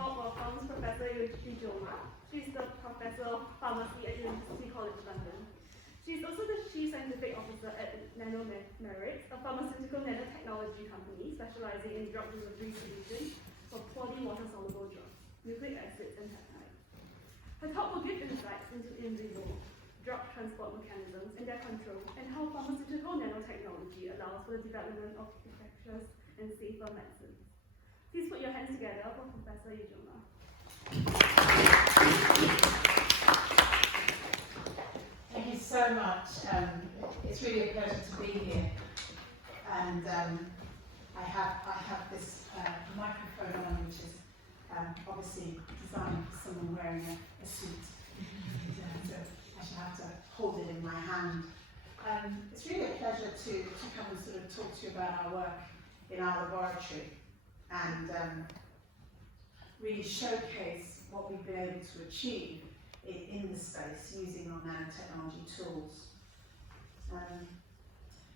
top welcomes Professor Ijeoma. She's the Professor of Pharmacy at University College London. She's also the Chief Scientific Officer at nano-enabled, a pharmaceutical nanotechnology company specializing in drug delivery solutions for polywater-soluble drugs, nucleic acids, and peptides. Her talk will give insights into in vivo drug transport mechanisms and their control, and how pharmaceutical nanotechnology allows for the development of efficacious and safer medicines. Please put your hands together for Professor Ijeoma. Thank you so much. It's really a pleasure to be here. And I have this microphone on, which is obviously designed for someone wearing a suit. So I should have to hold it in my hand. It's really a pleasure to come and sort of talk to you about our work in our laboratory and really showcase what we've been able to achieve in the space using our nanotechnology tools.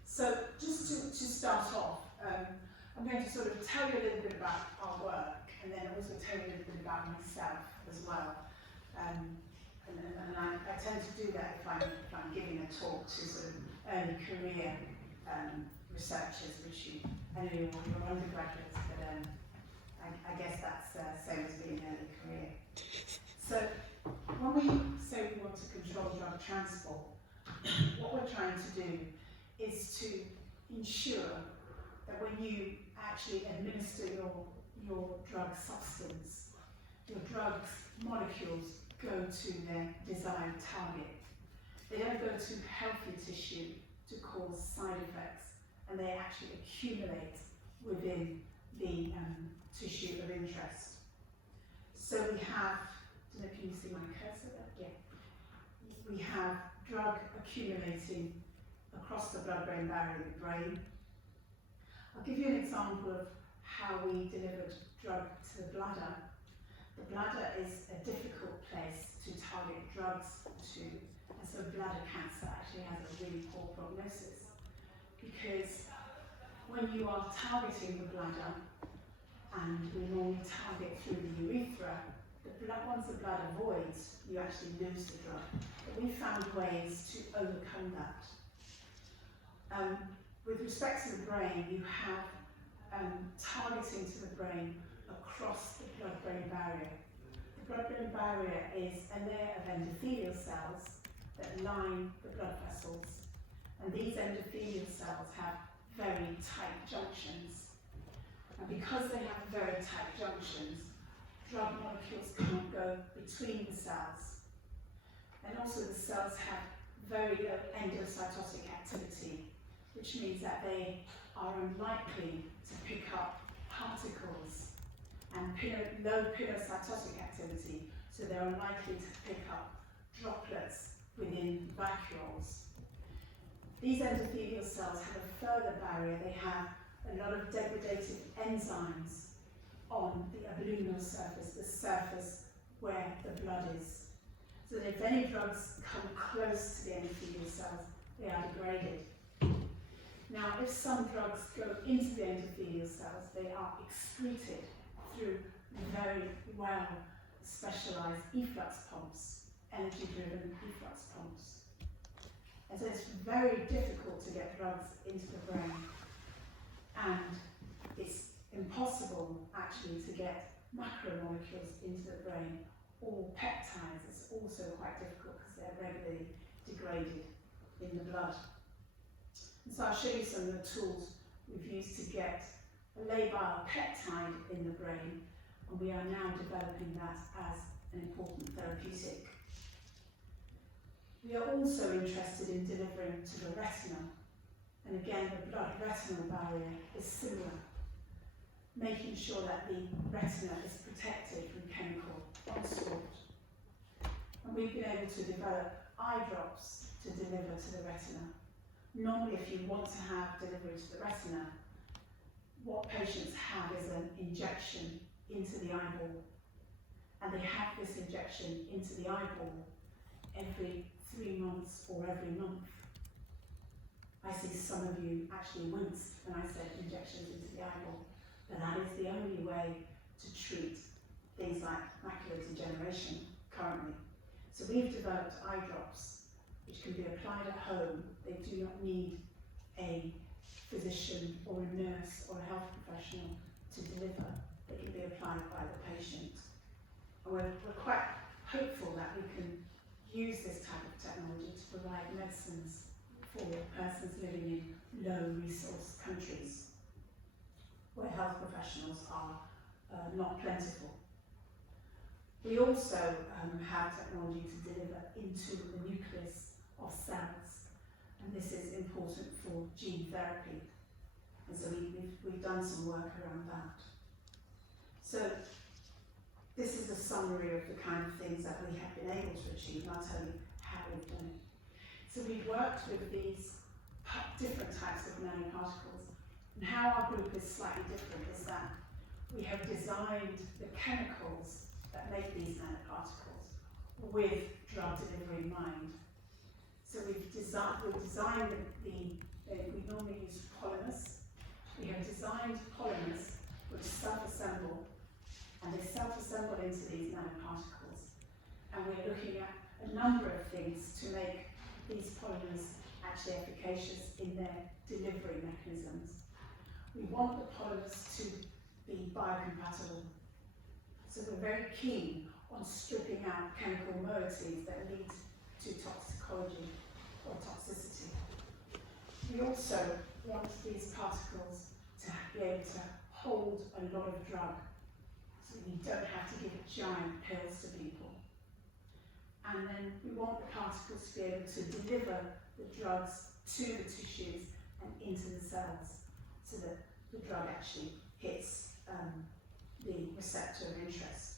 So just to start off, I'm going to sort of tell you a little bit about our work and then also tell you a little bit about myself as well. And I tend to do that if I'm giving a talk to sort of early career researchers, which I know you're undergraduates, but I guess that's same as being early career. So when we say we want to control drug transport, what we're trying to do is to ensure that when you actually administer your drug substance, your drug's molecules go to their desired target. They don't go to healthy tissue to cause side effects, and they actually accumulate within the tissue of interest. So we have, I don't know, can you see my cursor there? Yeah. We have drug accumulating across the blood-brain barrier in the brain. I'll give you an example of how we delivered drug to the bladder. The bladder is a difficult place to target drugs to, and so bladder cancer actually has a really poor prognosis, because when you are targeting the bladder, and we normally target through the urethra, once the bladder voids, you actually lose the drug. But we found ways to overcome that. With respect to the brain, you have targeting to the brain across the blood-brain barrier. The blood-brain barrier is a layer of endothelial cells that line the blood vessels, and these endothelial cells have very tight junctions. And because they have very tight junctions, drug molecules can't go between the cells. And also the cells have very low endocytotic activity, which means that they are unlikely to pick up particles, and low pinocytotic activity, so they're unlikely to pick up droplets within vacuoles. These endothelial cells have a further barrier. They have a lot of degradative enzymes on the abluminal surface, the surface where the blood is. So that if any drugs come close to the endothelial cells, they are degraded. Now, if some drugs go into the endothelial cells, they are excreted through very well specialized efflux pumps, energy-driven efflux pumps. And so it's very difficult to get drugs into the brain. And it's impossible, actually, to get macromolecules into the brain, or peptides. It's also quite difficult because they're regularly degraded in the blood. And so I'll show you some of the tools we've used to get a labile peptide in the brain, and we are now developing that as an important therapeutic. We are also interested in delivering to the retina, and again the blood-retinal barrier is similar, making sure that the retina is protected from chemical onslaught. And we've been able to develop eye drops to deliver to the retina. Normally, if you want to have delivery to the retina, what patients have is an injection into the eyeball. And they have this injection into the eyeball every 3 months or every month. I see some of you actually wince when I said injections into the eyeball, but that is the only way to treat things like macular degeneration currently. So we've developed eye drops which can be applied at home. They do not need a physician or a nurse or a health professional to deliver. They can be applied by the patient. And we're quite hopeful that we can use this type of technology to provide medicines for persons living in low resource countries where health professionals are not plentiful. We also have technology to deliver into the nucleus of cells, and this is important for gene therapy. And so we've done some work around that. So this is a summary of the kind of things that we have been able to achieve, and I'll tell you how we've done it. So we've worked with these different types of nanoparticles, and how our group is slightly different is that we have designed the chemicals that make these nanoparticles with drug delivery in mind. So we've designed we normally use polymers. We have designed polymers which self-assemble, and they self-assemble into these nanoparticles. And we're looking at a number of things to make these polymers actually efficacious in their delivery mechanisms. We want the polymers to be biocompatible. So we're very keen on stripping out chemical moieties that lead to toxicology or toxicity. We also want these particles to be able to hold a lot of drug, so you don't have to give giant pills to people. And then we want the particles to be able to deliver the drugs to the tissues and into the cells, so that the drug actually hits the receptor of interest.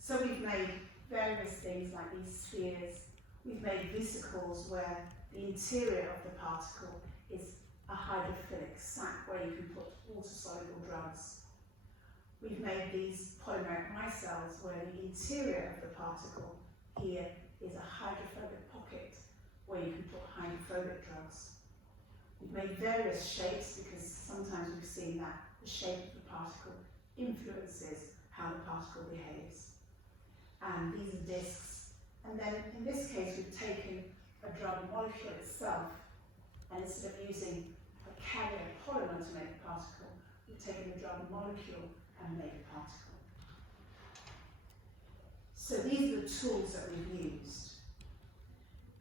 So we've made various things like these spheres. We've made vesicles where the interior of the particle is a hydrophilic sac where you can put water-soluble drugs. We've made these polymeric micelles where the interior of the particle here is a hydrophobic pocket where you can put hydrophobic drugs. We've made various shapes because sometimes we've seen that the shape of the particle influences how the particle behaves. And these are discs. And then in this case we've taken a drug molecule itself, and instead of using a carrier polymer to make the particle, we've taken the drug molecule and made the particle. So these are the tools that we've used.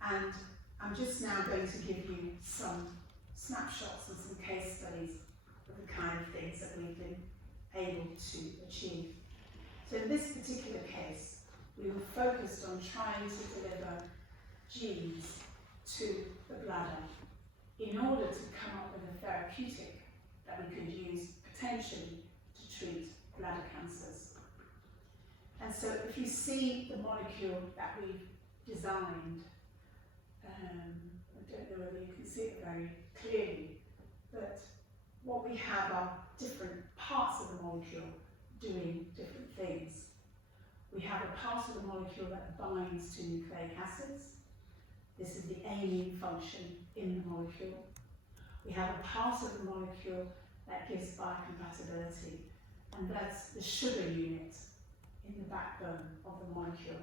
And I'm just now going to give you some snapshots and some case studies of the kind of things that we've been able to achieve. So in this particular case, we were focused on trying to deliver genes to the bladder in order to come up with a therapeutic that we could use potentially to treat bladder cancers. And so if you see the molecule that we've designed, I don't know whether you can see it very clearly, but what we have are different parts of the molecule doing different things. We have a part of the molecule that binds to nucleic acids. This is the amine function in the molecule. We have a part of the molecule that gives biocompatibility, and that's the sugar unit in the backbone of the molecule.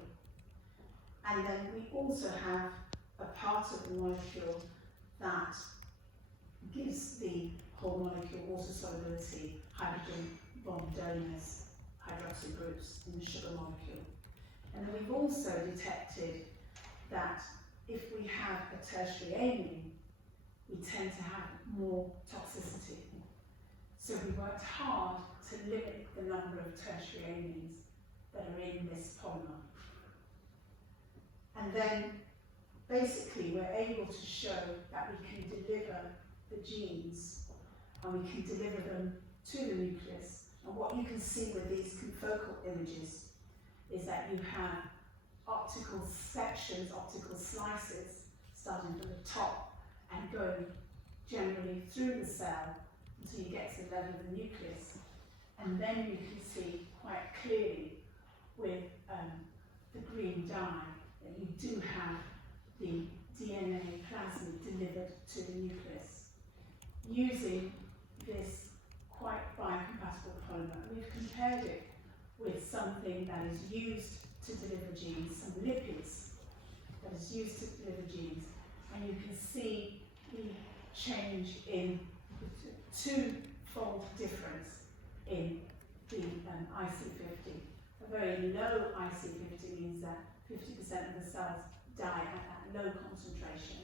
And then we also have a part of the molecule that gives the whole molecule water solubility, hydrogen bond donors, hydroxyl groups in the sugar molecule. And then we've also detected that if we have a tertiary amine, we tend to have more toxicity. So we worked hard to limit the number of tertiary amines that are in this polymer. And then basically we're able to show that we can deliver the genes, and we can deliver them to the nucleus. And what you can see with these confocal images is that you have optical sections, optical slices, starting from the top and going generally through the cell until you get to the level of the nucleus. And then you can see quite clearly with the green dye that you do have the DNA plasmid delivered to the nucleus using this quite biocompatible polymer. And we've compared it with something that is used to deliver genes, some lipids that is used to deliver genes, and you can see the change in the two-fold difference in the IC50. A very low IC50 means that 50% of the cells die at that low concentration.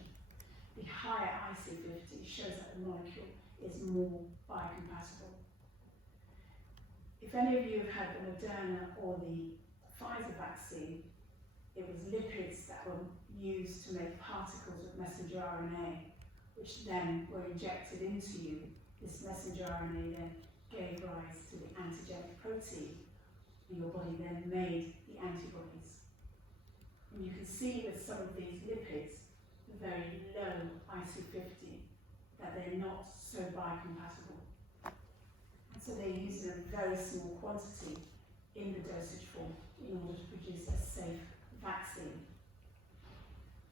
The higher IC50 shows that the molecule is more biocompatible. If any of you have had the Moderna or the Pfizer vaccine, it was lipids that were used to make particles of messenger RNA, which then were injected into you. This messenger RNA then gave rise to the antigenic protein, and your body then made the antibodies. And you can see with some of these lipids, the very low IC50, that they're not so biocompatible. And so they're used in a very small quantity in the dosage form in order to produce a safe vaccine.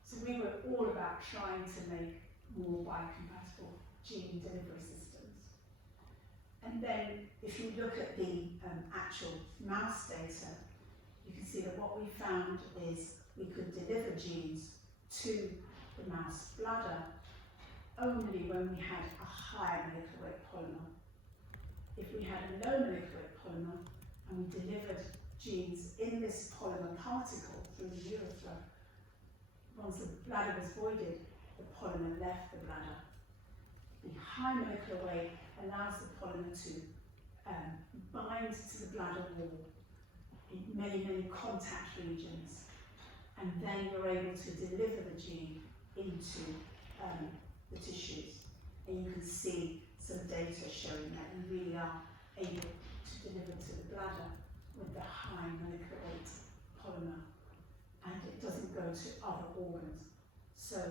So we were all about trying to make more biocompatible gene delivery systems. And then if you look at the actual mouse data, you can see that what we found is we could deliver genes to the mouse bladder only when we had a higher molecular weight polymer. If we had a low molecular weight polymer and we delivered genes in this polymer particle through the urethra, once the bladder was voided, the polymer left the bladder. The high molecular weight allows the polymer to bind to the bladder wall in many, many contact regions, and then you're able to deliver the gene into the tissues. And you can see some data showing that you really are able to deliver to the bladder with the high molecular weight polymer, and it doesn't go to other organs. So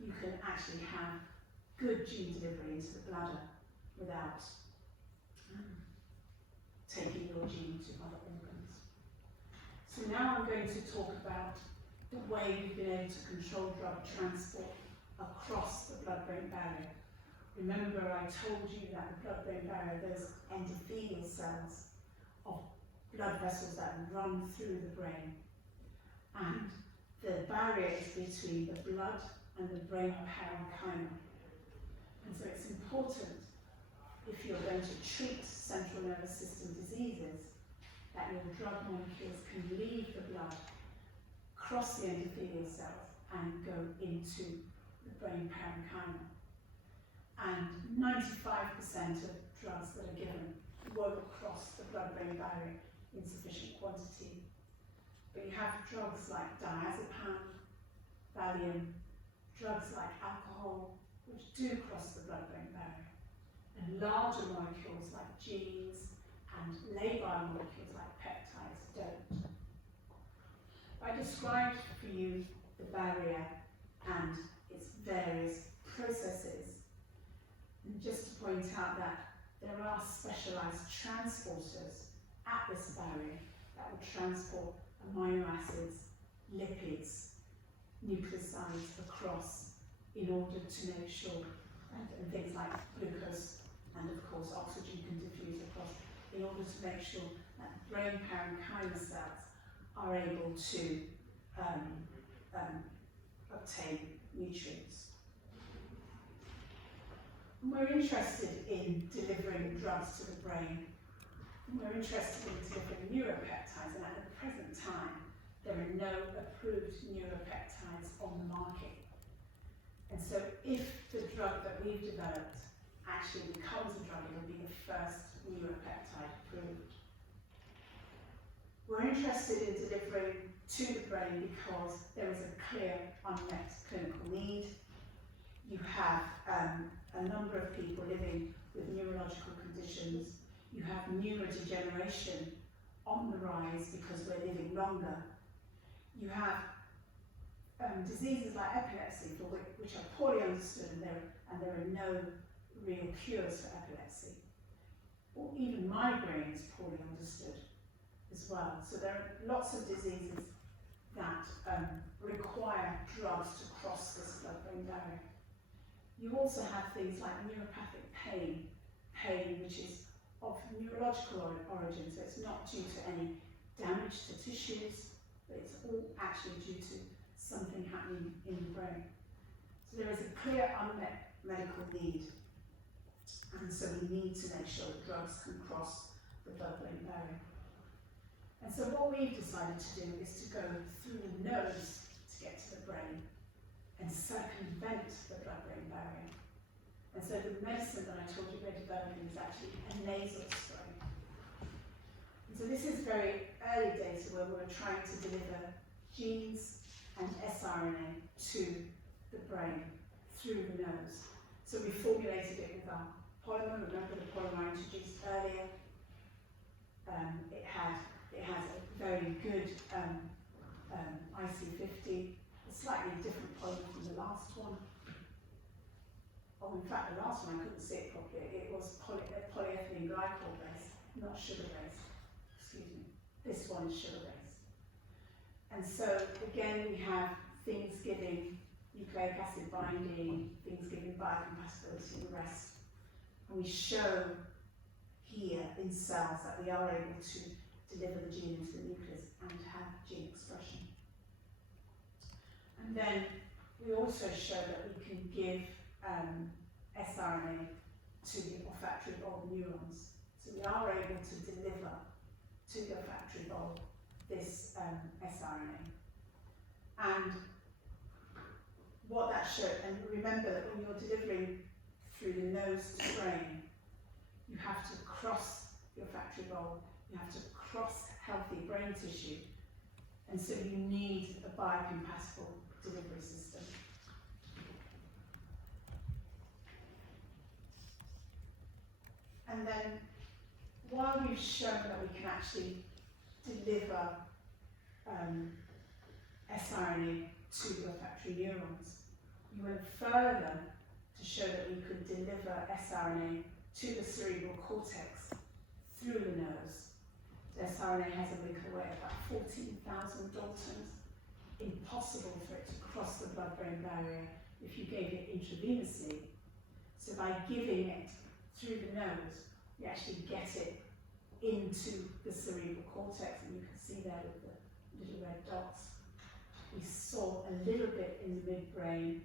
you can actually have good gene delivery into the bladder without taking your gene to other organs. So now I'm going to talk about the way we've been able to control drug transport across the blood-brain barrier. Remember, I told you that the blood-brain barrier, those endothelial cells of blood vessels that run through the brain, and the barrier is between the blood and the brain parenchyma. And so it's important, if you're going to treat central nervous system diseases, that your drug molecules can leave the blood, cross the endothelial cells, and go into the brain parenchyma. And 95% of drugs that are given won't cross the blood-brain barrier in sufficient quantity. But you have drugs like diazepam, Valium, drugs like alcohol, which do cross the blood-brain barrier, and larger molecules like genes and labile molecules like peptides don't. I described for you the barrier and its various processes, and just to point out that there are specialized transporters at this barrier that will transport amino acids, lipids, nucleosides across in order to make sure, and things like glucose and of course oxygen can diffuse across, in order to make sure that brain parenchyma cells are able to obtain nutrients. And we're interested in delivering drugs to the brain. And we're interested in delivering neuropeptides, and at the present time, there are no approved neuropeptides on the market. And so if the drug that we've developed actually becomes a drug, it will be the first neuropeptide approved. We're interested in delivering to the brain because there is a clear unmet clinical need. You have a number of people living with neurological conditions. You have neurodegeneration on the rise because we're living longer. You have diseases like epilepsy, for which are poorly understood, and there are no real cures for epilepsy. Or even migraine is poorly understood as well. So there are lots of diseases that require drugs to cross this blood-brain barrier. You also have things like neuropathic pain which is of neurological origin, so it's not due to any damage to tissues, but it's all actually due to something happening in the brain. So there is a clear unmet medical need, and so we need to make sure that drugs can cross the blood-brain barrier. And so what we've decided to do is to go through the nose to get to the brain and circumvent the blood-brain barrier. And so the medicine that I told you we're developing is actually a nasal spray. And so this is very early data where we're trying to deliver genes and sRNA to the brain through the nose. So we formulated it with our polymer. Remember the polymer I introduced earlier? It has a very good IC50, a slightly different polymer from the last one. Oh, in fact, the last one I couldn't see it properly. It was polyethylene glycol based, not sugar based. Excuse me. This one is sugar based. And so again, we have things giving nucleic acid binding, things giving biocompatibility and rest. And we show here in cells that we are able to deliver the gene into the nucleus and have gene expression. And then we also show that we can give sRNA to the olfactory bulb neurons. So we are able to deliver to the olfactory bulb this sRNA. And what that showed, and remember that when you're delivering through the nose to brain, you have to cross the olfactory bulb, you have to cross healthy brain tissue, and so you need a biocompatible delivery system. And then, while we've shown that we can actually deliver sRNA to the olfactory neurons, we went further to show that we could deliver sRNA to the cerebral cortex through the nose. The sRNA has a molecular weight of about 14,000 daltons. Impossible for it to cross the blood-brain barrier if you gave it intravenously. So by giving it through the nose, we actually get it into the cerebral cortex, and you can see there with the little red dots. We saw a little bit in the midbrain,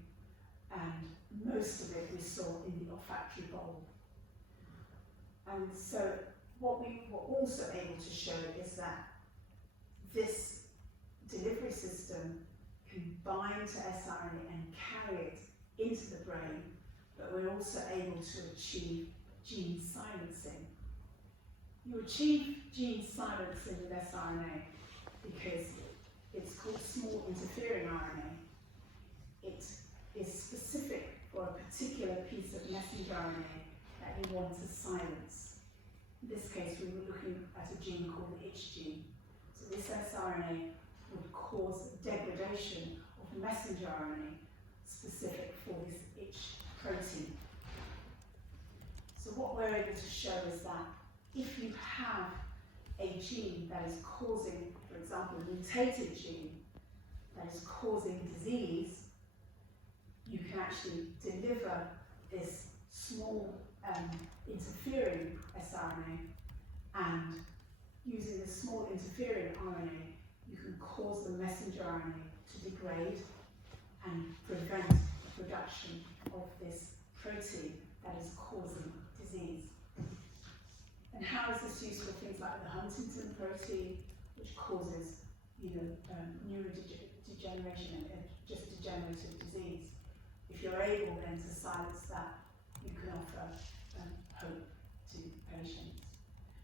and most of it we saw in the olfactory bulb. And so what we were also able to show is that this delivery system can bind to sRNA and carry it into the brain, but we're also able to achieve gene silencing. You achieve gene silencing with sRNA because it's called small interfering RNA. It is specific for a particular piece of messenger RNA that you want to silence. In this case, we were looking at a gene called the itch gene. So this sRNA would cause degradation of messenger RNA specific for this itch protein. So what we're able to show is that if you have a gene that is causing, for example, a mutated gene that is causing disease, you can actually deliver this small interfering sRNA, and using this small interfering RNA, you can cause the messenger RNA to degrade and prevent the production of this protein that is causing disease. And how is this used for things like the Huntington protein, which causes neurodegeneration and just degenerative disease? If you're able then to silence that, you can offer hope to patients.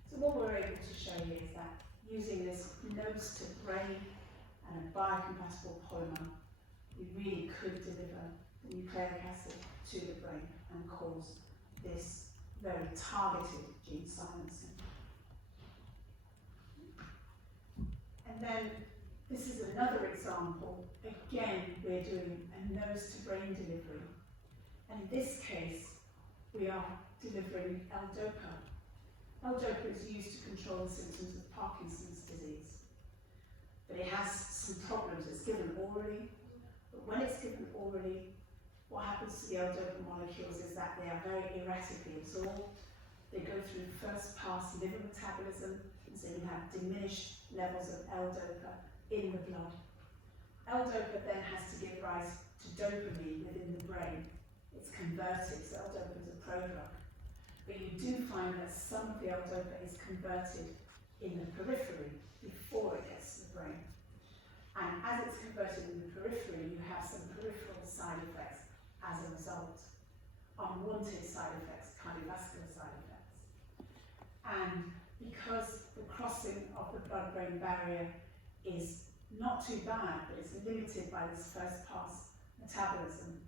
So what we're able to show you is that using this nose to brain and a biocompatible polymer, we really could deliver the nucleic acid to the brain and cause this very targeted gene silencing. And then this is another example. Again, we're doing a nose to brain delivery. And in this case, we are delivering L-DOPA. L-DOPA is used to control the symptoms of Parkinson's disease. But it has some problems. It's given orally. But when it's given orally, what happens to the L-DOPA molecules is that they are very erratically absorbed, They go through first pass liver metabolism, and so you have diminished levels of L-DOPA in the blood. L-DOPA then has to give rise to dopamine within the brain. It's converted, so L-DOPA is a prodrug. But you do find that some of the L-DOPA is converted in the periphery before it gets to the brain. And as it's converted in the periphery, you have some peripheral side effects as a result. Unwanted side effects, cardiovascular side effects. And because the crossing of the blood-brain barrier is not too bad, but it's limited by this first pass metabolism,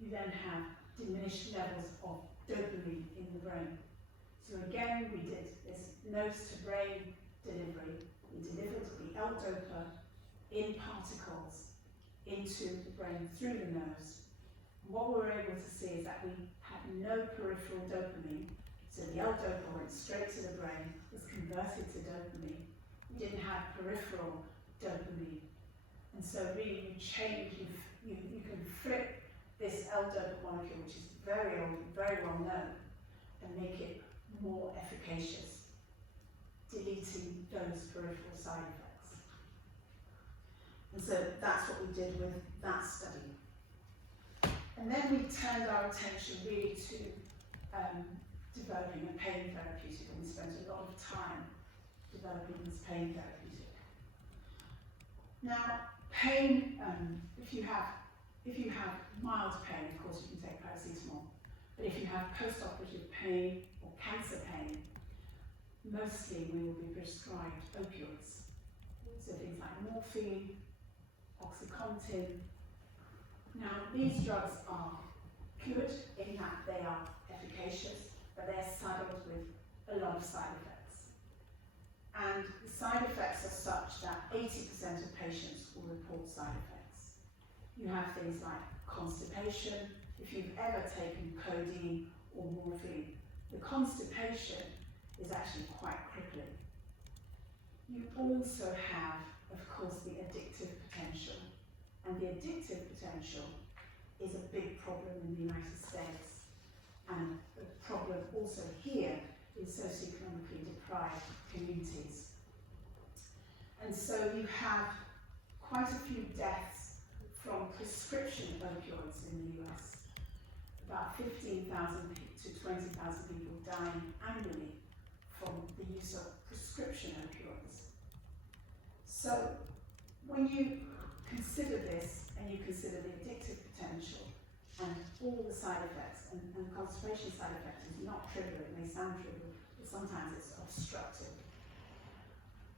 you then have diminished levels of dopamine in the brain. So again, we did this nose-to-brain delivery. We delivered the L-DOPA in particles into the brain through the nose. And what we were able to see is that we had no peripheral dopamine, so the L-DOPA went straight to the brain, was converted to dopamine. We didn't have peripheral dopamine. And so really you change, you can flip this L-DOPA molecule, which is very old, very well known, and make it more efficacious, deleting those peripheral side effects. And so that's what we did with that study. And then we turned our attention really to developing a pain therapeutic, and we spent a lot of time developing this pain therapeutic. Now, pain, if you have mild pain, of course you can take paracetamol, but if you have post-operative pain or cancer pain, mostly we will be prescribed opioids. So things like morphine, oxycontin. Now, these drugs are good in that they are efficacious, but they're saddled with a lot of side effects. And the side effects are such that 80% of patients will report side effects. You have things like constipation. If you've ever taken codeine or morphine, the constipation is actually quite crippling. You also have, of course, the addictive potential. And the addictive potential is a big problem in the United States. And the problem also here in socioeconomically deprived communities. And so you have quite a few deaths from prescription opioids in the US. About 15,000 to 20,000 people dying annually from the use of prescription opioids. So when you consider this and you consider the addictive potential and all the side effects, and the constipation side effect is not trivial, it may sound trivial, but sometimes it's obstructive.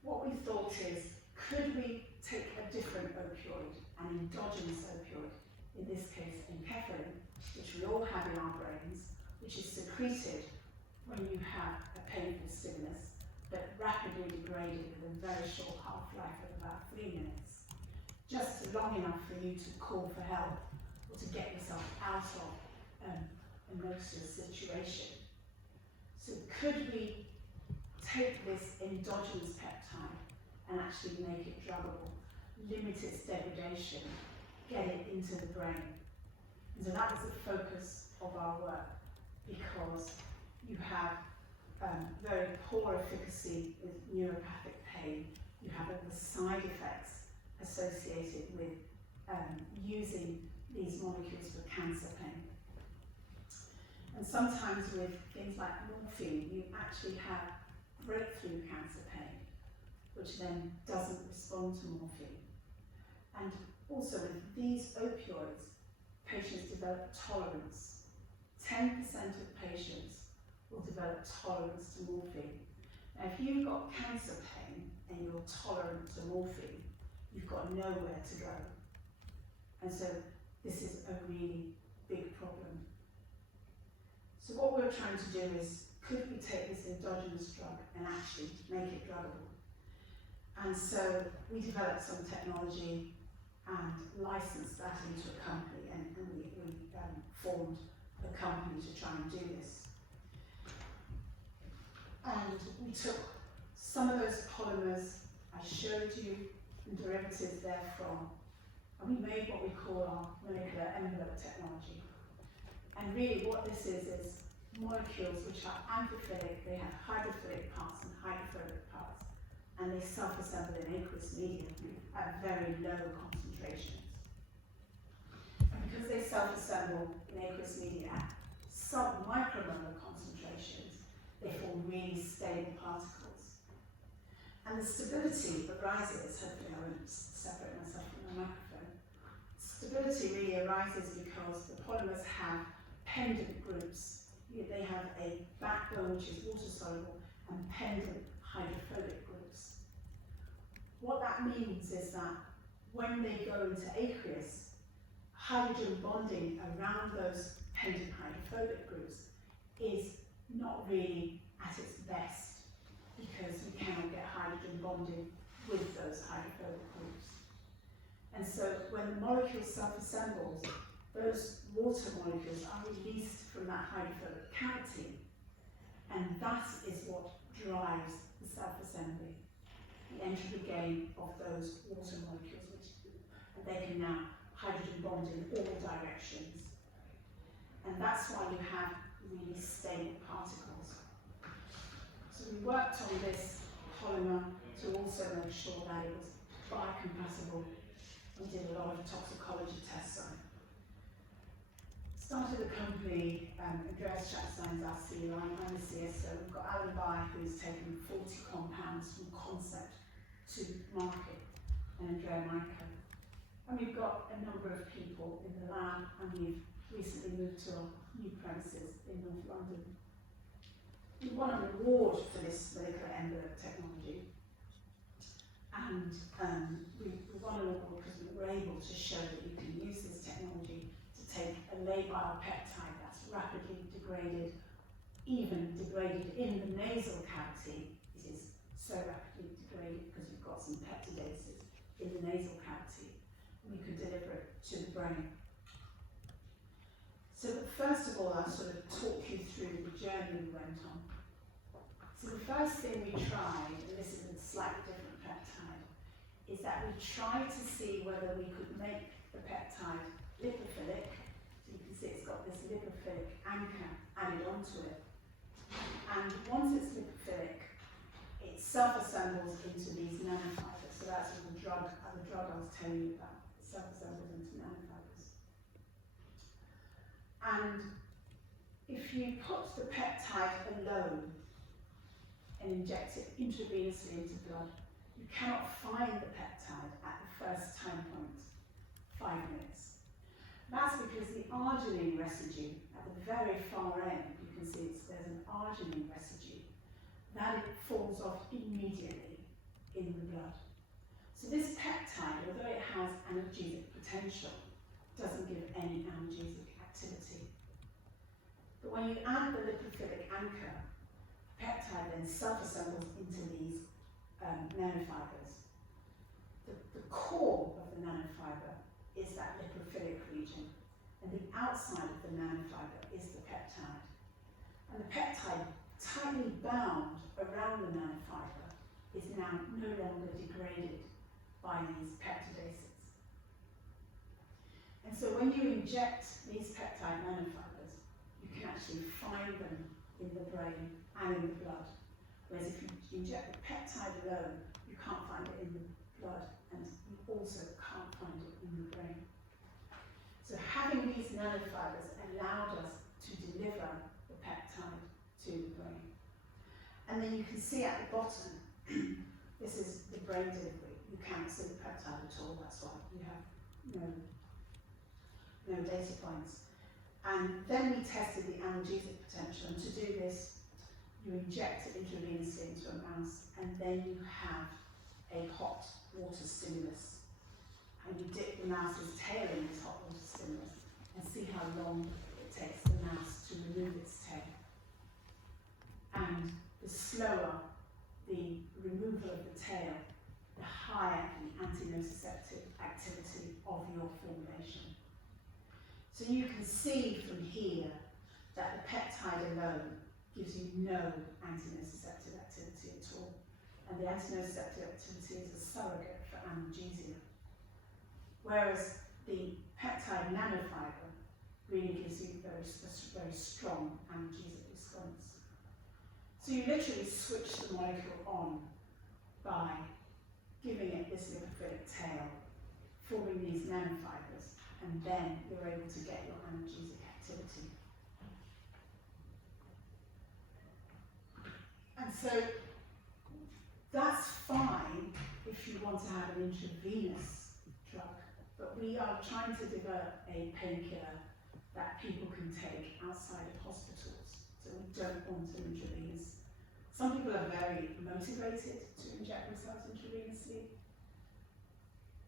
What we thought is, could we take a different opioid, an endogenous opioid, in this case enkephalin, which we all have in our brains, which is secreted when you have a painful stimulus, but rapidly degraded with a very short half-life of about 3 minutes, just long enough for you to call for help or to get yourself out of a noxious situation. So could we take this endogenous peptide and actually make it druggable, limit its degradation, get it into the brain? And so that was the focus of our work, because you have very poor efficacy with neuropathic pain. You have all the side effects associated with using these molecules for cancer pain. And sometimes with things like morphine, you actually have breakthrough cancer pain, which then doesn't respond to morphine. And also with these opioids, patients develop tolerance. 10% of patients will develop tolerance to morphine. Now, if you've got cancer pain and you're tolerant to morphine, you've got nowhere to go. And so this is a really big problem. So what we're trying to do is, could we take this endogenous drug and actually make it druggable? And so we developed some technology and licensed that into a company, and we formed a company to try and do this. And we took some of those polymers I showed you, and derivatives therefrom, and we made what we call our molecular envelope technology. And really what this is molecules which are amphiphilic, they have hydrophilic parts and hydrophobic parts, and they self-assemble in aqueous media at very low concentrations. And because they self-assemble in aqueous media at sub-micromolar concentrations, they form really stable particles. And the stability arises, hopefully I won't separate myself from the microphone. Stability really arises because the polymers have pendant groups. They have a backbone which is water soluble and pendant hydrophobic groups. What that means is that when they go into aqueous, hydrogen bonding around those pendant hydrophobic groups is not really at its best because we cannot get hydrogen bonding with those hydrophobic groups. And so when the molecule self-assembles, those water molecules are released from that hydrophobic cavity, and that is what drives the self-assembly, the entropy gain of those water molecules, and they can now hydrogen bond in all directions. And that's why you have really stable particles. So we worked on this polymer to also make sure that it was biocompatible. We did a lot of toxicology tests on it. Started the company, Andreas Schatzstein's our CEO, I'm the CSO. We've got Alan By, who's taken 40 compounds from concept to market, and Andrea Michael. And we've got a number of people in the lab, and we've recently moved to our new premises in North London. We won an award for this molecular envelope technology, and we won an award because we were able to show that you can use this technology to take a labile peptide that's rapidly degraded, even degraded in the nasal cavity. It is so rapidly degraded because you've got some peptidases in the nasal cavity, and you can deliver it to the brain. So first of all, I'll sort of talk you through the journey we went on. So the first thing we tried, and this is a slightly different peptide, is that we tried to see whether we could make the peptide lipophilic. So you can see it's got this lipophilic anchor added onto it. And once it's lipophilic, it self-assembles into these nanofibers. So that's the drug I was telling you about. It self-assembles into nanofibers. And if you put the peptide alone and inject it intravenously into blood, you cannot find the peptide at the first time point, 5 minutes. That's because the arginine residue at the very far end, you can see there's an arginine residue, that it falls off immediately in the blood. So this peptide, although it has analgesic potential, doesn't give any analgesic activity. But when you add the lipophilic anchor, the peptide then self-assembles into these nanofibers. The core of the nanofiber is that lipophilic region, and the outside of the nanofiber is the peptide. And the peptide, tightly bound around the nanofiber, is now no longer degraded by these peptidases. And so when you inject these peptide nanofibers, you can actually find them in the brain and in the blood. Whereas if you inject the peptide alone, you can't find it in the blood, and you also can't find it in the brain. So having these nanofibers allowed us to deliver the peptide to the brain. And then you can see at the bottom, this is the brain delivery. You can't see the peptide at all, that's why you have no data points. And then we tested the analgesic potential, and to do this, you inject it intravenously into a mouse, and then you have a hot water stimulus. And you dip the mouse's tail in this hot water stimulus and see how long it takes the mouse to remove its tail. And the slower the removal of the tail, the higher the antinociceptive activity of your formulation. So you can see from here that the peptide alone gives you no antinociceptive activity at all. And the antinociceptive activity is a surrogate for analgesia. Whereas the peptide nanofiber really gives you a very strong analgesic response. So you literally switch the molecule on by giving it this lipophilic tail, forming these nanofibers, and then you're able to get your analgesic activity. And so that's fine if you want to have an intravenous drug, but we are trying to develop a painkiller that people can take outside of hospitals. So we don't want an intravenous. Some people are very motivated to inject themselves intravenously,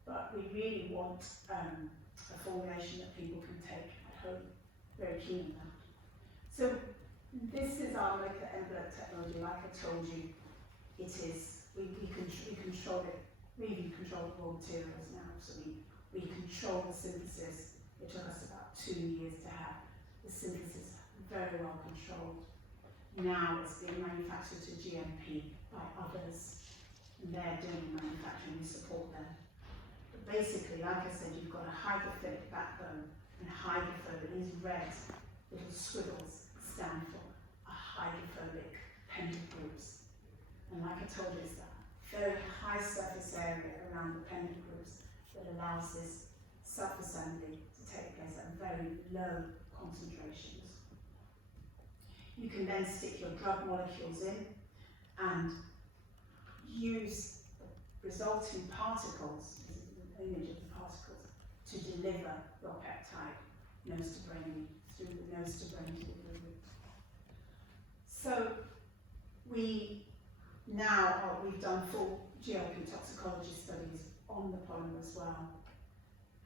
but we really want a formulation that people can take at home. Very keen on that. So this is our nano-enabled technology. Like I told you, it is, we control it. We even control the raw materials now. So we control the synthesis. It took us about 2 years to have the synthesis very well controlled. Now it's being manufactured to GMP by others, and they're doing the manufacturing, we support them. But basically, like I said, you've got a hydrophilic backbone, and hydrophobic, these red little squiggles stand for a hydrophobic pendant groups. And like I told you, it's that very high surface area around the pendant groups that allows this self-assembly to take place at very low concentrations. You can then stick your drug molecules in and use the resulting particles, this is an image of the particles, to deliver your peptide nose to brain, through the nose to brain delivery. So we've done full GLP toxicology studies on the polymer as well,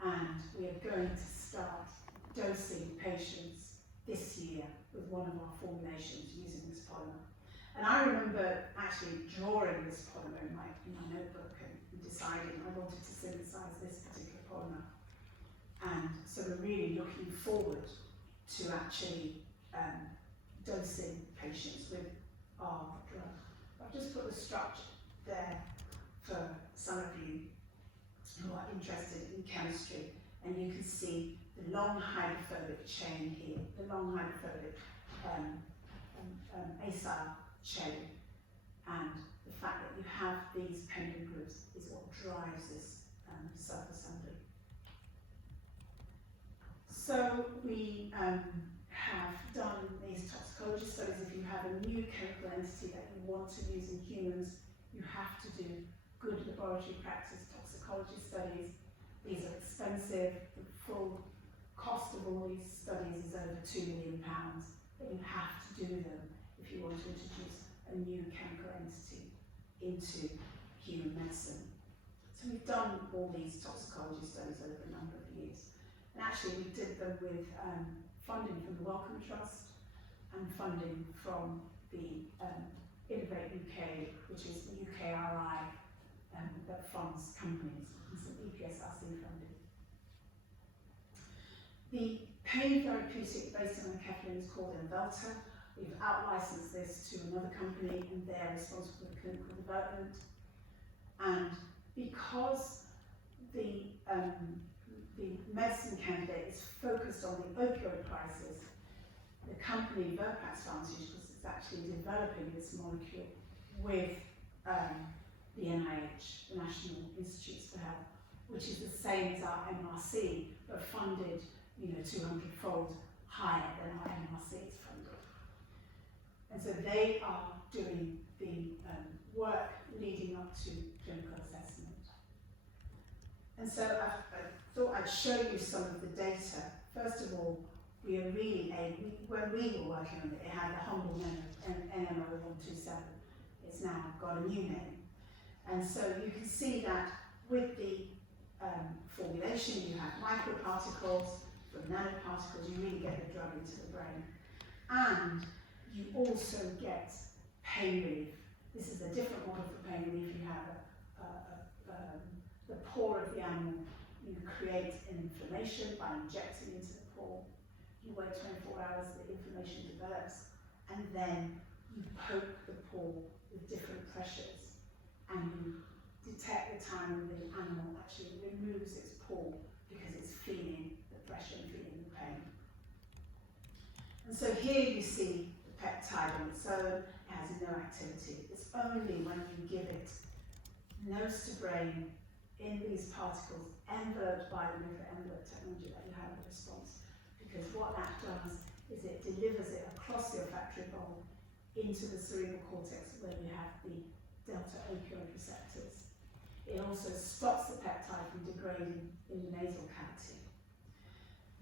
and we are going to start dosing patients this year with one of our formulations using this polymer. And I remember actually drawing this polymer in my notebook and deciding I wanted to synthesize this particular polymer. And so we're really looking forward to actually dosing patients with our drug. I've just put the structure there for some of you who are interested in chemistry, and you can see the long hydrophobic chain here, the long hydrophobic acyl chain, and the fact that you have these pendant groups is what drives this self-assembly. So we have done these toxicology studies. If you have a new chemical entity that you want to use in humans, you have to do good laboratory practice toxicology studies. These are expensive. The full cost of all these studies is over £2 million, but you have to do them if you want to introduce a new chemical entity into human medicine. So we've done all these toxicology studies over a number of years. And actually we did them with funding from the Wellcome Trust and funding from the Innovate UK, which is the UKRI that funds companies, and some EPSRC funding. The pain therapeutic based on enkephalin is called Indelta. We've out-licensed this to another company, and they're responsible for the clinical development. And because the medicine candidate is focused on the opioid crisis, the company Pharmaceuticals is actually developing this molecule with the NIH, the National Institutes for Health, which is the same as our MRC, but funded 200-fold higher than our MRC is funded. And so they are doing the work leading up to clinical assessment. And so I thought I'd show you some of the data. First of all, we are really when we were working on it, it had the humble name of NMO127. It's now got a new name. And so you can see that with the formulation, you have microparticles, from nanoparticles, you really get the drug into the brain. And you also get pain relief. This is a different model for pain relief. You have the pore of the animal. You create an inflammation by injecting into the pore. You wait 24 hours, the inflammation develops, and then you poke the pore with different pressures, and you detect the time when the animal actually removes its pore because it's feeling the pressure and feeling the pain. And so here you see the peptide on its own, it has no activity. It's only when you give it nose to brain in these particles enveloped by the Neuropeptide technology that you have a response. Because what that does is it delivers it across the olfactory bulb into the cerebral cortex where you have the delta opioid receptors. It also stops the peptide from degrading in the nasal cavity.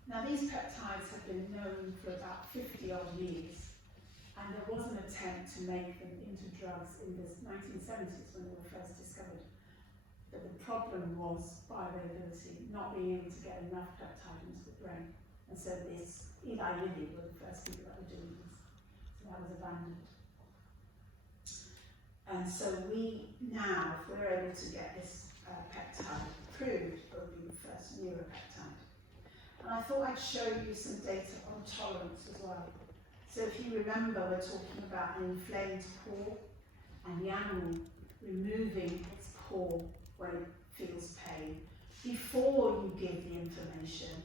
Now these peptides have been known for about 50 odd years, and there was an attempt to make them into drugs in the 1970s when they were first discovered. But the problem was bioavailability, not being able to get enough peptide into the brain. And so this, Eli Lilly were the first people that were doing this. So that was abandoned. And so we now, if we're able to get this peptide approved, it will be the first neuropeptide. And I thought I'd show you some data on tolerance as well. So if you remember, we're talking about an inflamed paw and the animal removing its paw when it feels pain. Before you give the inflammation,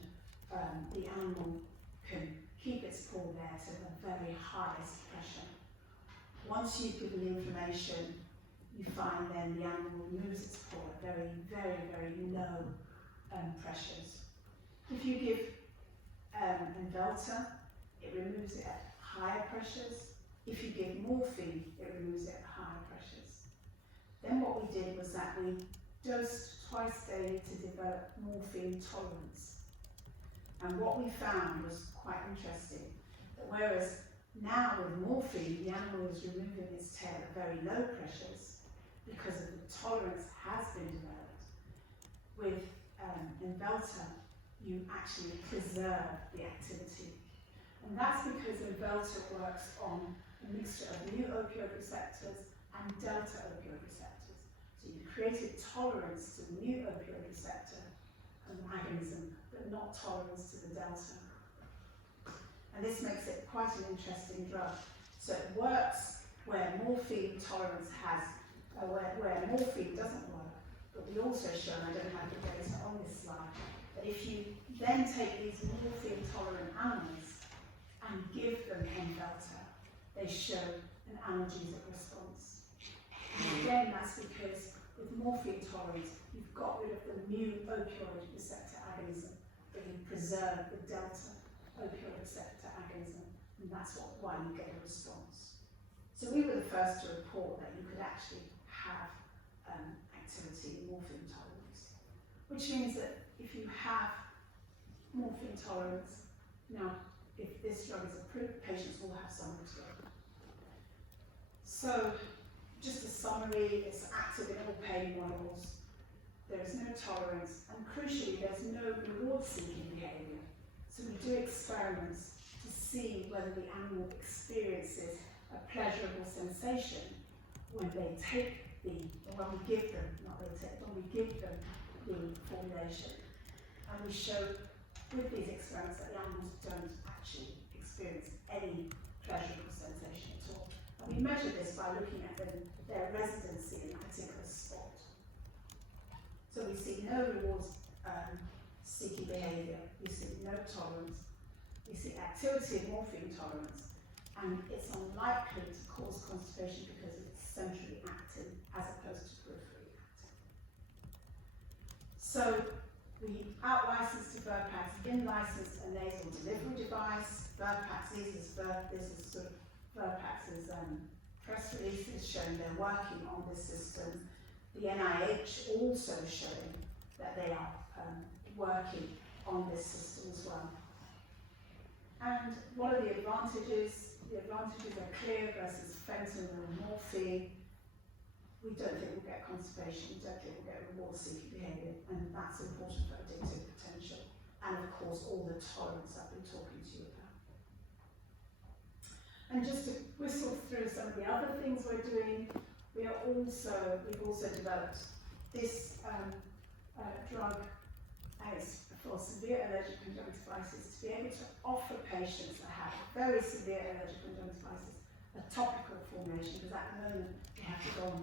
the animal can keep its paw there to the very highest pressure. Once you've given the inflammation, you find then the animal removes its paw at very, very, very low pressures. If you give Indelta, it removes it at higher pressures. If you give morphine, it removes it at higher pressures. Then what we did was that we dosed twice daily to develop morphine tolerance. And what we found was quite interesting, that whereas now with morphine, the animal is removing its tail at very low pressures because of the tolerance has been developed. With Indelta, you actually preserve the activity. And that's because Indelta works on a mixture of mu opioid receptors and delta opioid receptors. So you've created tolerance to the mu opioid receptor agonism, but not tolerance to the delta. And this makes it quite an interesting drug. So it works where morphine tolerance has, where morphine doesn't work. But we also show, and I don't have the data on this slide, that if you then take these morphine tolerant animals and give them Indelta, they show an analgesic response. And again, that's because with morphine tolerance, you've got rid of the mu opioid receptor agonism, but you preserve the delta opioid receptor agonism, and that's why you get a response. So we were the first to report that you could actually have activity in morphine tolerance, which means that if you have morphine tolerance, now if this drug is approved, patients will have somewhere to go. So just a summary, it's active in all pain models, there is no tolerance, and crucially there's no reward-seeking behaviour. So we do experiments to see whether the animal experiences a pleasurable sensation when they take when we give them the formulation. And we show with these experiments that the animals don't actually experience any pleasurable sensation at all. And we measure this by looking at their residency in a particular spot. So we see no rewards seeking behaviour, we see no tolerance, we see activity and morphine tolerance, and it's unlikely to cause constipation because it's centrally active as opposed to peripherally active. So we out-licensed to Verpax, in-licensed a nasal delivery device. Verpax, this is sort of Verpax's press releases showing they're working on this system. The NIH also showing that they are working on this system as well. And what are the advantages? The advantages are clear versus fentanyl and morphine. We don't think we'll get constipation, we don't think we'll get reward-seeking behaviour, and that's important for addictive potential. And of course, all the tolerance I've been talking to you about. And just to whistle through some of the other things we're doing, we've also developed this drug as for severe allergic conjunctivitis to be able to offer patients that have very severe allergic conjunctivitis a topical formulation, because at the moment they have to go on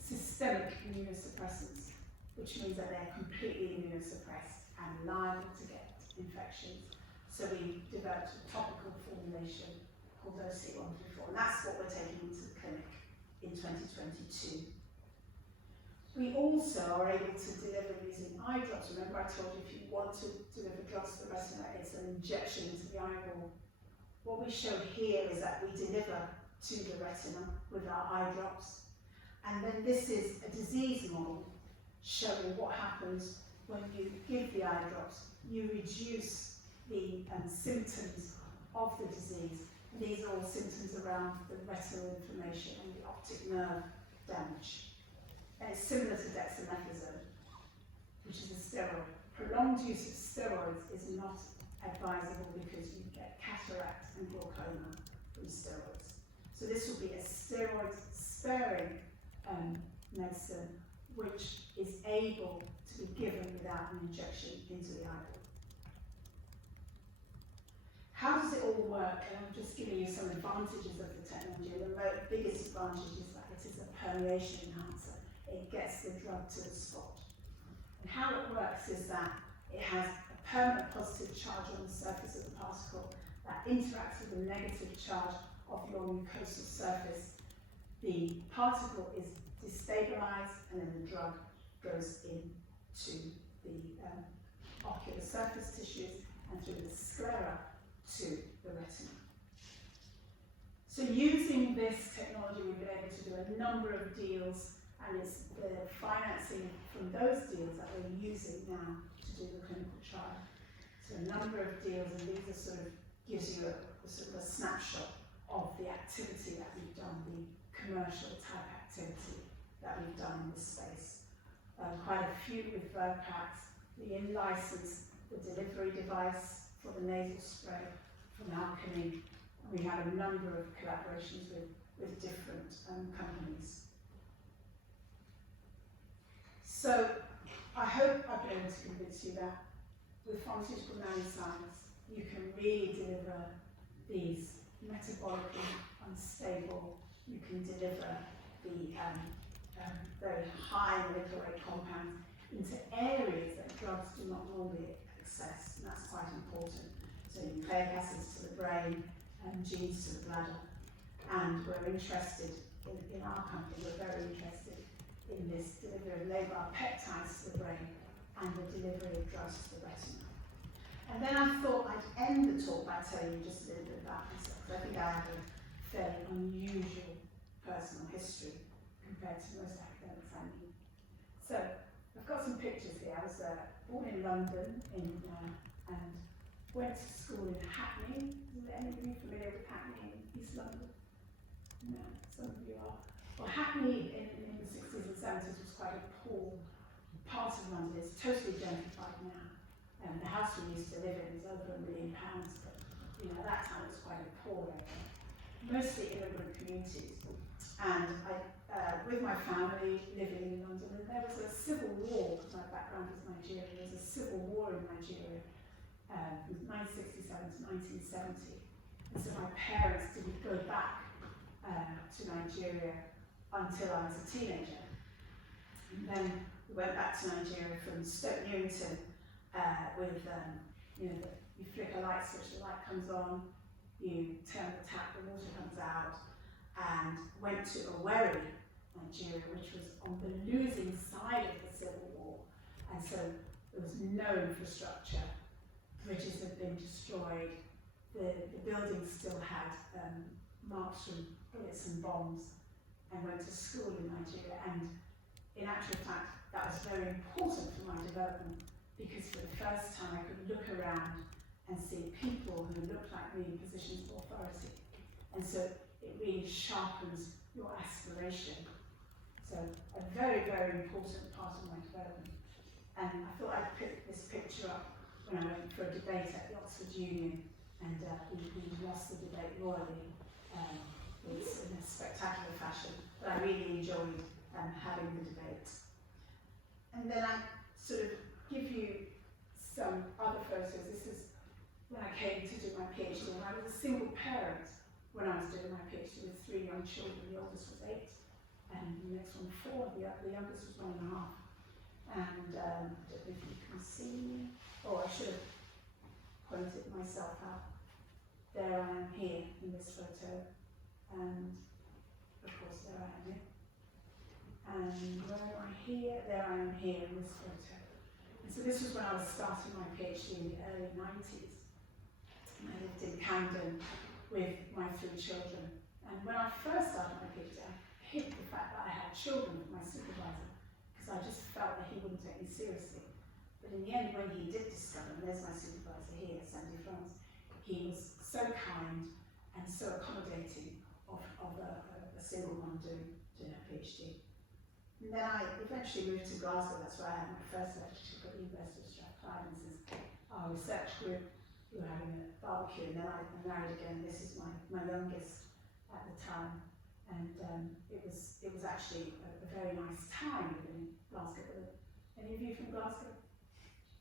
systemic immunosuppressants, which means that they're completely immunosuppressed and liable to get infections. So we developed a topical formulation called OC134, and that's what we're taking into the clinic in 2022. We also are able to deliver using eye drops. Remember I told you if you want to deliver drugs to the retina, it's an injection into the eyeball. What we show here is that we deliver to the retina with our eye drops. And then this is a disease model showing what happens when you give the eye drops. You reduce the symptoms of the disease. And these are all symptoms around the retinal inflammation and the optic nerve damage. And it's similar to dexamethasone, which is a steroid. Prolonged use of steroids is not advisable because you get cataract and glaucoma from steroids. So this will be a steroid-sparing medicine which is able to be given without an injection into the eyeball. How does it all work? And I'm just giving you some advantages of the technology. The biggest advantage is that it is a permeation enhancer. It gets the drug to the spot. And how it works is that it has a permanent positive charge on the surface of the particle that interacts with the negative charge of your mucosal surface. The particle is destabilized and then the drug goes into the ocular surface tissues and through the sclera to the retina. So using this technology, we've been able to do a number of deals, and it's the financing from those deals that we're using now to do the clinical trial. So a number of deals, and these are sort of gives you a sort of a snapshot of the activity that we've done, the commercial type activity that we've done in this space. Quite a few with Verpax, the in-license, the delivery device for the nasal spray from Alchemy, and we had a number of collaborations with different companies. So I hope I've been able to convince you that with pharmaceutical nanoscience, you can really deliver these metabolically unstable, you can deliver the very high molecular weight compounds into areas that drugs do not normally access, and that's quite important. So nucleic acids to the brain and genes to the bladder. And we're interested, in our company, we're very interested in this delivery of labile peptides to the brain and the delivery of drugs to the retina. And then I thought I'd end the talk by telling you just a little bit about myself, because I think I have a fairly unusual personal history compared to most academics I meet. So I've got some pictures here. I was born in London and went to school in Hackney. Is anybody familiar with Hackney in East London? No, some of you are. Well, Hackney in the 60s and 70s was quite a poor part of London. It's totally gentrified now. The house we used to live in was over £1 million, but at that time it was quite a poor area. Mostly immigrant communities. And with my family living in London, and there was a civil war, because my background is Nigerian, there was a civil war in Nigeria from 1967 to 1970. And so my parents didn't go back to Nigeria until I was a teenager. And then we went back to Nigeria from Stoke Newington with, you flick a light switch, the light comes on, you turn the tap, the water comes out, and went to Owerri, Nigeria, which was on the losing side of the civil war. And so there was no infrastructure, bridges had been destroyed, the buildings still had marks from bullets and bombs, and went to school in Nigeria. And in actual fact, that was very important for my development, because for the first time I could look around and see people who looked like me in positions of authority. And so it really sharpens your aspiration. So a very, very important part of my development. And I thought I'd pick this picture up when I went for a debate at the Oxford Union, and we lost the debate royally. It was in a spectacular fashion, but I really enjoyed having the debate. And then I sort of give you some other photos. This is when I came to do my PhD, and I was a single parent when I was doing my PhD with 3 young children. The oldest was 8, and the next one 4, the youngest was 1.5. And I don't know if you can see, oh, I should have pointed myself out. There I am here in this photo, and of course there I am here. And where am I here? There I am here in this photo. And so this was when I was starting my PhD in the early 90s. I lived in Camden with my 3 children. And when I first started my PhD, I hid the fact that I had children with my supervisor, because I just felt that he wouldn't take me seriously. But in the end, when he did discover, and there's my supervisor here at Sandy France, he was so kind and so accommodating of a single mum doing a PhD. And then I eventually moved to Glasgow. That's where I had my first lectureship at the University of Strathclyde. And this is our research group. We were having a barbecue, and then I married again. This is my youngest at the time, and it was actually a very nice time living in Glasgow. Any of you from Glasgow?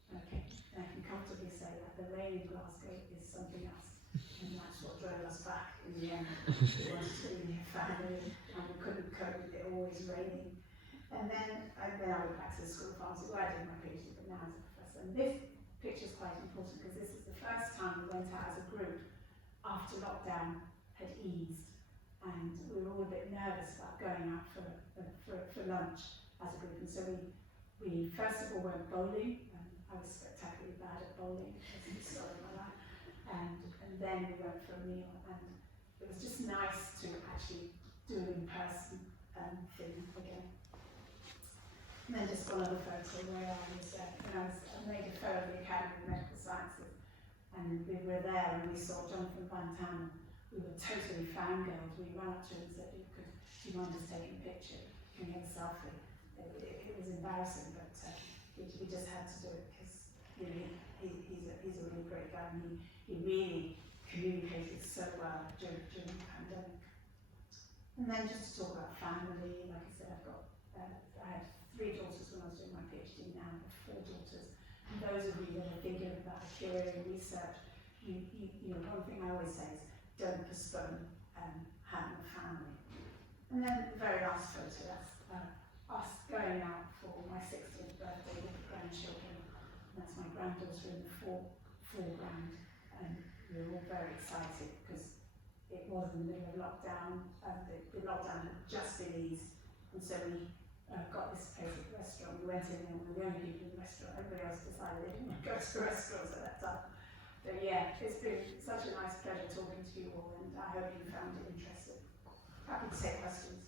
Okay, and I can comfortably say that the rain in Glasgow is something else, and that's what drove us back in the end. We wanted to be near family, and we couldn't cope with it always raining. And then I went back to the School of Pharmacy, where I did my PhD, but now as a professor. And this picture is quite important because this is the first time we went out as a group after lockdown had eased, and we were all a bit nervous about going out for lunch as a group. And so we first of all went bowling, and I was spectacularly bad at bowling, as you saw in my life, and then we went for a meal, and it was just nice to actually do an in-person thing again. And then just one other photo where I was, I made a fellow of the Academy of Medical Sciences, and we were there and we saw Jonathan Van Tan. We were totally fangirled. We ran up to him and said, do you mind us taking a picture? Can we have a selfie? It was embarrassing, but we just had to do it because he's a really great guy, and he really communicated so well during the pandemic. And then just to talk about family, like I said, I had 3 daughters when I was doing my PhD. Now I have 4 daughters. And those of you that are thinking about a career in research, you know, one thing I always say is don't postpone having a family. And then the very last photo, that's us going out for my 16th birthday with the grandchildren. And that's my granddaughter in the foreground. And we were all very excited because it was in the middle of lockdown. The lockdown had just been eased, and so we got this place at the restaurant. We went in and we were the only people in the restaurant. Everybody else decided they didn't want to go to restaurants at that time. So yeah, it's been such a nice pleasure talking to you all, and I hope you found it interesting. Happy to take questions.